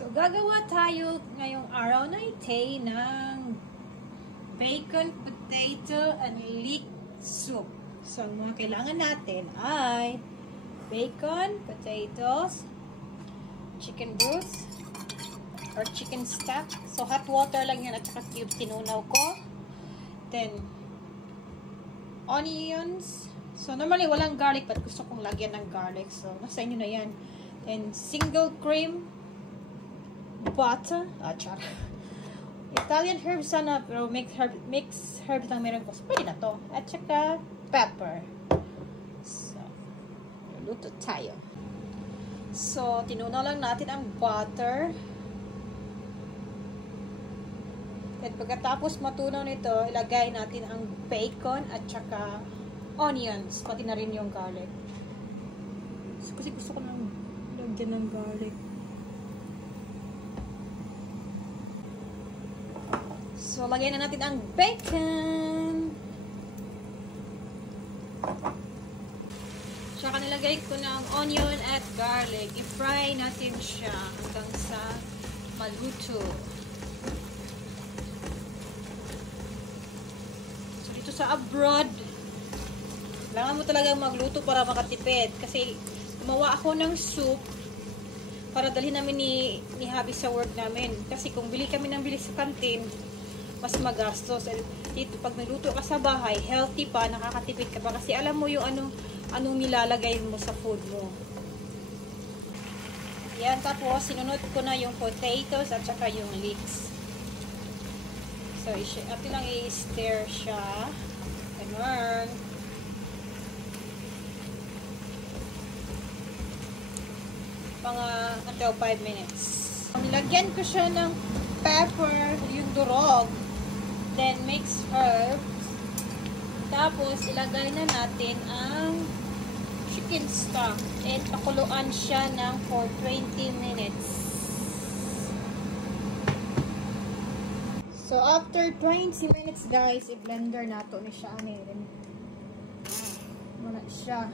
So, gagawa tayo ngayong araw na ite ng bacon, potato, and leek soup. So, ang mga kailangan natin ay bacon, potatoes, chicken broth, or chicken stock. So, hot water lang yan at saka cubes tinunaw ko. Then, onions. So, normally walang garlic but gusto kong lagyan ng garlic. So, nasa inyo na yan. Then, single cream, butter, Italian herbs sana, pero mix herbs lang meron ko. So, pwede na to. At saka, pepper. So, luto tayo. So, tinunaw lang natin ang butter. At pagkatapos matunaw nito, ilagay natin ang bacon at saka onions. Pati na rin yung garlic. So, kasi gusto ko nang lagyan ng garlic. So, lagyan na natin ang bacon. Tsaka nilagay ko ng onion at garlic. I-fry natin siya hanggang sa maluto. So, dito sa abroad, kailangan mo talagang magluto para makatipid. Kasi, gumawa ako ng soup para dalhin namin ni Habi sa work namin. Kasi kung bili kami ng bili sa kantin, mas magastos. Dito, pag nagluto ka sa bahay, healthy pa, nakakatipid ka pa. Kasi alam mo yung anong nilalagay mo sa food mo. Yan, tapos sinunod ko na yung potatoes at saka yung leeks. So, atin lang i-stir siya. Ganun. Until 5 minutes. Nilagyan ko siya ng pepper, yung durog. Then, mix herbs. Tapos, ilagay na natin ang chicken stock. And, pakuluan siya for 20 minutes. So, after 20 minutes, guys, i-blender na ito ni siya. Muna siya.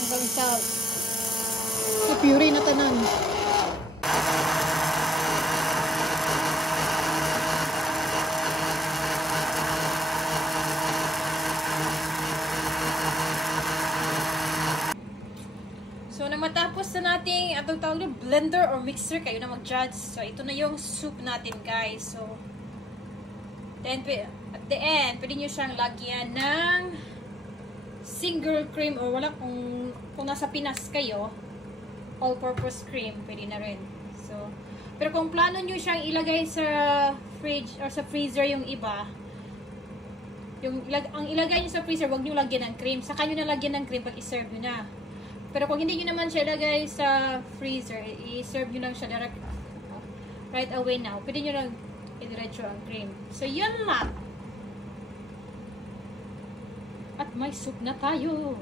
Hanggang sa puree na tanan. So, nang matapos na natin atong tawag na blender or mixer, kayo na mag-judge. So, ito na yung soup natin, guys. So, then, at the end, pwede nyo siyang lagyan ng single cream or wala kung nasa Pinas kayo, all-purpose cream, pwede na rin. So, pero kung plano nyo siyang ilagay sa fridge or sa freezer yung iba, ang ilagay nyo sa freezer, wag nyo lagyan ng cream. Saka nyo na lagyan ng cream pag i-serve nyo na. Pero kung hindi nyo naman siya ilagay sa freezer, i-serve nyo lang siya direct right away now. Pwede nyo lang i-diretso ang cream. So, yun lang. At may soup na tayo.